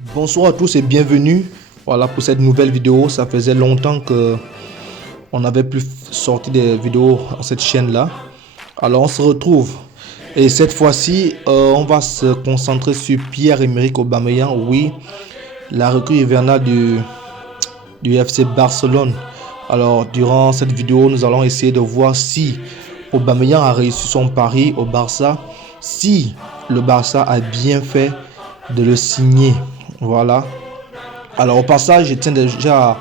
Bonsoir à tous et bienvenue. Voilà pour cette nouvelle vidéo. Ça faisait longtemps que on n'avait plus sorti des vidéos à cette chaîne-là. Alors on se retrouve. Et cette fois-ci, on va se concentrer sur Pierre-Emerick Aubameyang. Oui, la recrue hivernale du FC Barcelone. Alors durant cette vidéo, nous allons essayer de voir si Aubameyang a réussi son pari au Barça. Si le Barça a bien fait de le signer. Voilà. Alors au passage, je tiens déjà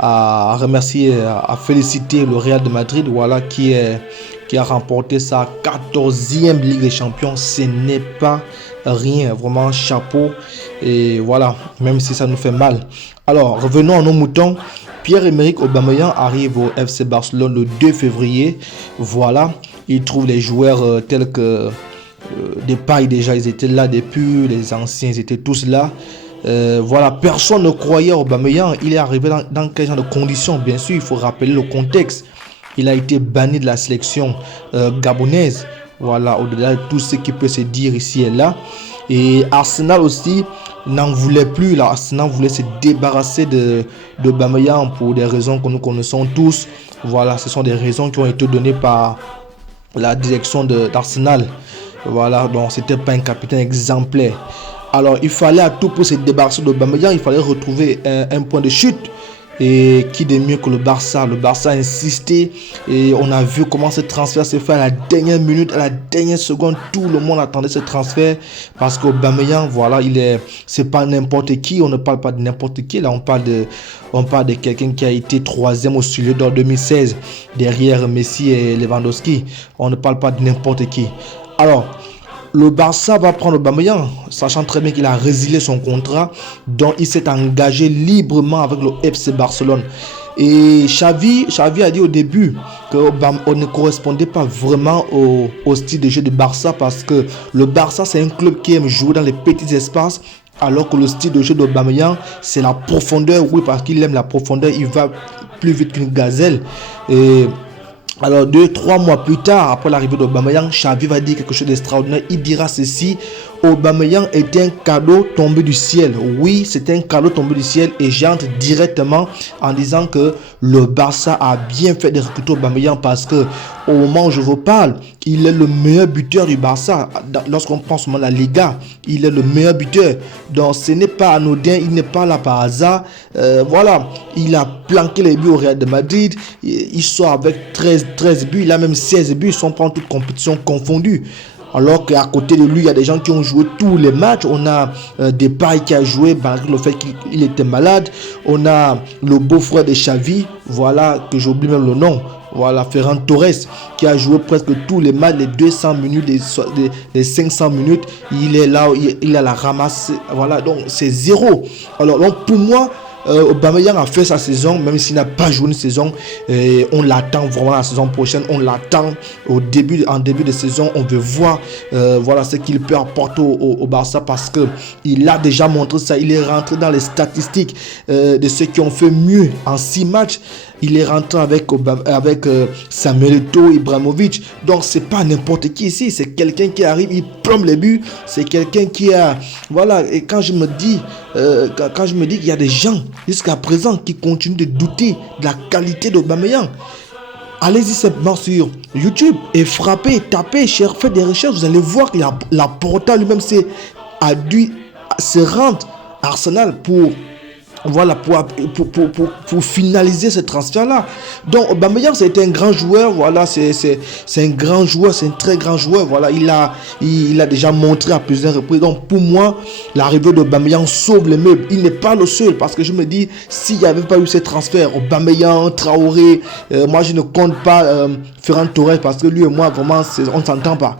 à remercier, à féliciter le Real de Madrid, voilà, qui a remporté sa 14e Ligue des Champions. Ce n'est pas rien, vraiment chapeau. Et voilà, même si ça nous fait mal. Alors revenons à nos moutons. Pierre-Emerick Aubameyang arrive au FC Barcelone le 2 février. Voilà, il trouve les joueurs tels que Depay, déjà ils étaient là depuis, les anciens ils étaient tous là. Voilà, personne ne croyait au Aubameyang. Il est arrivé dans quel genre de conditions? Bien sûr, il faut rappeler le contexte. Il a été banni de la sélection gabonaise. Voilà, au-delà de tout ce qui peut se dire ici et là. Et Arsenal aussi n'en voulait plus. Là, Arsenal voulait se débarrasser de Aubameyang pour des raisons que nous connaissons tous. Voilà, ce sont des raisons qui ont été données par la direction d'Arsenal. Voilà, donc c'était pas un capitaine exemplaire. Alors il fallait à tout pour se débarrasser d'Aubameyang, il fallait retrouver un point de chute. Et qui de mieux que le Barça? Le Barça a insisté et on a vu comment ce transfert se fait à la dernière minute, à la dernière seconde. Tout le monde attendait ce transfert parce qu'Aubameyang, voilà, c'est pas n'importe qui. On ne parle pas de n'importe qui. Là, on parle de quelqu'un qui a été 3e au Sully d'or 2016 derrière Messi et Lewandowski. On ne parle pas de n'importe qui. Alors, le Barça va prendre Aubameyang, sachant très bien qu'il a résilié son contrat, dont il s'est engagé librement avec le FC Barcelone. Et Xavi a dit au début qu'on ne correspondait pas vraiment au style de jeu du Barça, parce que le Barça, c'est un club qui aime jouer dans les petits espaces, alors que le style de jeu d'Aubameyang, c'est la profondeur. Oui, parce qu'il aime la profondeur, il va plus vite qu'une gazelle. Et alors 2-3 mois plus tard, après l'arrivée d'Aubameyang, Xavi va dire quelque chose d'extraordinaire. Il dira ceci: Aubameyang était un cadeau tombé du ciel. Oui, c'était un cadeau tombé du ciel. Et j'entre directement en disant que le Barça a bien fait de recruter Aubameyang, parce que au moment où je vous parle, il est le meilleur buteur du Barça. Lorsqu'on prend seulement la Liga, il est le meilleur buteur. Donc ce n'est pas anodin, il n'est pas là par hasard. Voilà, il a planqué les buts au Real de Madrid. Il sort avec 13 buts, il a même 16 buts, ils sont pas en toute compétition confondue. Alors qu'à côté de lui, il y a des gens qui ont joué tous les matchs. On a Depay qui a joué malgré le fait qu'il était malade. On a le beau-frère de Xavi, voilà, que j'oublie même le nom. Voilà, Ferran Torres, qui a joué presque tous les matchs, les 200 minutes, les 500 minutes. Il est là, il a la ramasse. Voilà, donc c'est zéro. Alors donc pour moi, Aubameyang a fait sa saison, même s'il n'a pas joué une saison. On l'attend vraiment la saison prochaine. On l'attend en début de saison. On veut voir voilà ce qu'il peut apporter au Barça, parce que il a déjà montré ça. Il est rentré dans les statistiques de ceux qui ont fait mieux en 6 matchs. Il est rentré avec Samuel Eto'o, Ibrahimovic. Donc c'est pas n'importe qui ici. C'est quelqu'un qui arrive, il plombe les buts. C'est quelqu'un qui a, voilà. Et quand je me dis qu'il y a des gens jusqu'à présent qui continuent de douter de la qualité d'Aubameyang, allez-y simplement sur YouTube et frappez, tapez, faites des recherches. Vous allez voir que la Porta lui-même a dû se rendre à Arsenal pour finaliser ce transfert-là. Donc Aubameyang, c'était un grand joueur. Voilà, c'est un grand joueur, c'est un très grand joueur. Voilà, il a déjà montré à plusieurs reprises. Donc pour moi, l'arrivée d'Aubameyang sauve les meubles. Il n'est pas le seul, parce que je me dis, s'il n'y avait pas eu ces transferts, Aubameyang, Traoré, moi je ne compte pas Ferran Torres, parce que lui et moi, vraiment, on ne s'entend pas.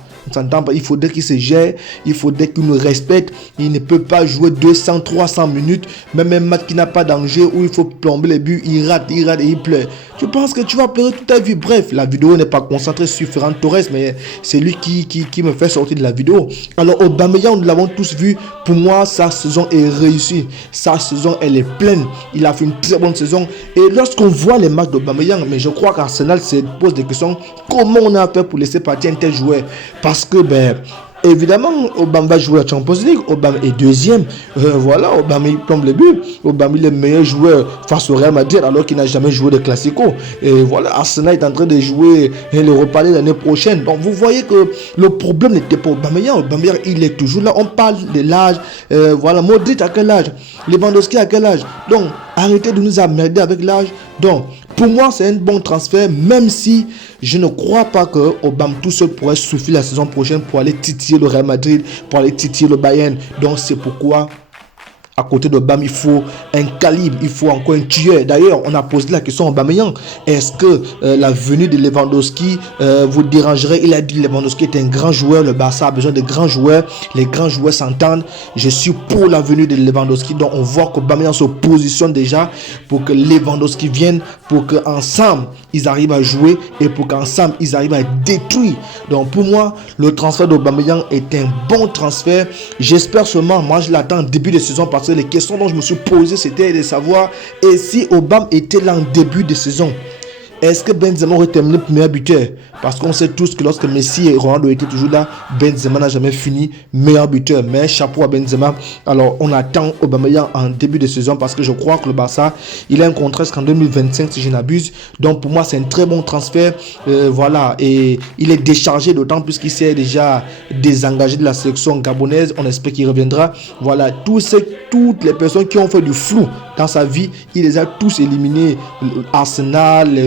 Il faudrait qu'il se gère, il faudrait qu'il nous respecte. Il ne peut pas jouer 200, 300 minutes, même un match qui n'a pas d'enjeu, où il faut plomber les buts, il rate et il pleure. Tu penses que tu vas pleurer toute ta vie? Bref, la vidéo n'est pas concentrée sur Ferran Torres, mais c'est lui qui me fait sortir de la vidéo. Alors Aubameyang, nous l'avons tous vu. Pour moi, sa saison est réussie. Sa saison, elle est pleine. Il a fait une très bonne saison. Et lorsqu'on voit les matchs d'Aubameyang, mais je crois qu'Arsenal se pose des questions. Comment on a fait pour laisser partir un tel joueur? Parce que Évidemment, Obama va jouer la Champions League. Obama est deuxième. Voilà, Obama il plombe les buts. Obama il est le meilleur joueur face au Real Madrid alors qu'il n'a jamais joué de Classico. Et voilà, Arsenal est en train de jouer l'Europa League l'année prochaine. Donc vous voyez que le problème n'était pas Aubameyang. Aubameyang il est toujours là. On parle de l'âge. Voilà, Modric à quel âge? Lewandowski à quel âge? Donc arrêtez de nous emmerder avec l'âge. Donc pour moi, c'est un bon transfert, même si je ne crois pas que Obama tout seul pourrait suffire la saison prochaine pour aller titiller le Real Madrid, pour aller titiller le Bayern. Donc c'est pourquoi à côté de Bam, il faut un calibre, il faut encore un tueur. D'ailleurs, on a posé la question à Aubameyang. Est-ce que la venue de Lewandowski vous dérangerait? Il a dit Lewandowski est un grand joueur. Le Barça a besoin de grands joueurs. Les grands joueurs s'entendent. Je suis pour la venue de Lewandowski. Donc, on voit qu'Aubameyang se positionne déjà pour que Lewandowski vienne, pour qu'ensemble, ils arrivent à jouer et pour qu'ensemble, ils arrivent à détruire. Donc, pour moi, le transfert d'Aubameyang est un bon transfert. J'espère seulement, moi, je l'attends en début de saison parce que les questions dont je me suis posé, c'était de savoir et si Obama était là en début de saison, est-ce que Benzema aurait terminé meilleur buteur? Parce qu'on sait tous que lorsque Messi et Ronaldo étaient toujours là, Benzema n'a jamais fini meilleur buteur. Mais chapeau à Benzema. Alors on attend Aubameyang en début de saison parce que je crois que le Barça, il a un contrat jusqu'en 2025 si je n'abuse. Donc pour moi c'est un très bon transfert. Voilà, et il est déchargé d'autant plus qu'il s'est déjà désengagé de la sélection gabonaise. On espère qu'il reviendra. Voilà, toutes les personnes qui ont fait du flou dans sa vie, il les a tous éliminés. Arsenal,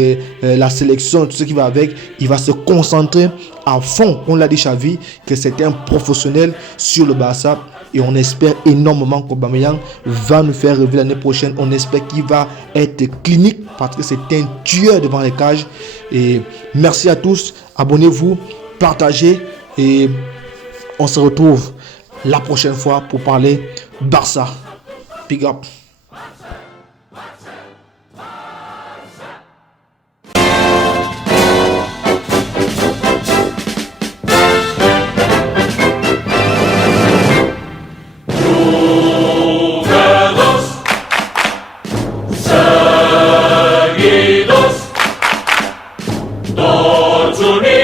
la sélection, tout ce qui va avec, il va se concentrer à fond. On l'a dit Xavi que c'était un professionnel sur le Barça et on espère énormément qu'Aubameyang va nous faire rêver l'année prochaine. On espère qu'il va être clinique parce que c'est un tueur devant les cages. Et merci à tous, abonnez-vous, partagez et on se retrouve la prochaine fois pour parler Barça. Big up. Seguidos, todos unidos.